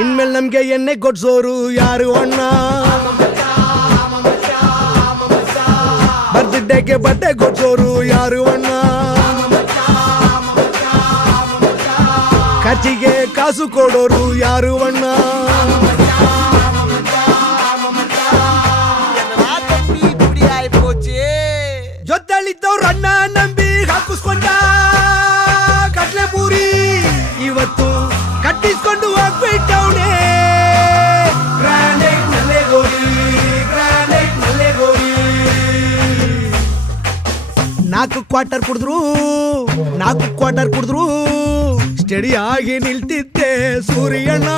ಇನ್ಮೇಲೆ ನಮ್ಗೆ ಎಣ್ಣೆ ಕೊಡ್ಸೋರು ಯಾರು ಅಣ್ಣ? ಬರ್ದಿದ್ದಕ್ಕೆ ಬಟ್ಟೆ ಕೊಡ್ಸೋರು ಯಾರು ಅಣ್ಣ? ಖರ್ಚಿಗೆ ಕಾಸು ಕೊಡೋರು ಯಾರು ಅಣ್ಣ? ಜೊತೆಲಿದ್ದವ್ರು ಅಣ್ಣ ನಂಬಿ ಹಾಕಿಸ್ಕೊಂಡ ಕಟ್ಲೆ ಪೂರಿ ಇವತ್ತು ಕಟ್ಟಿಸ್ಕೊಂಡು ಹೋಗ್ಬಿಟ್ಟವನೇ. ಗ್ರಾನೈಟ್ ನಲ್ಲೆ ಗೋರಿ, ಗ್ರಾನೈಟ್ ನಲ್ಲೆ ಗೋರಿ. 4 ಕ್ವಾರ್ಟರ್ ಕುಡಿದ್ರು ಸ್ಟಡಿ ಆಗಿ ನಿಲ್ತಿದ್ದೆ ಸೂರ್ಯಣ್ಣ.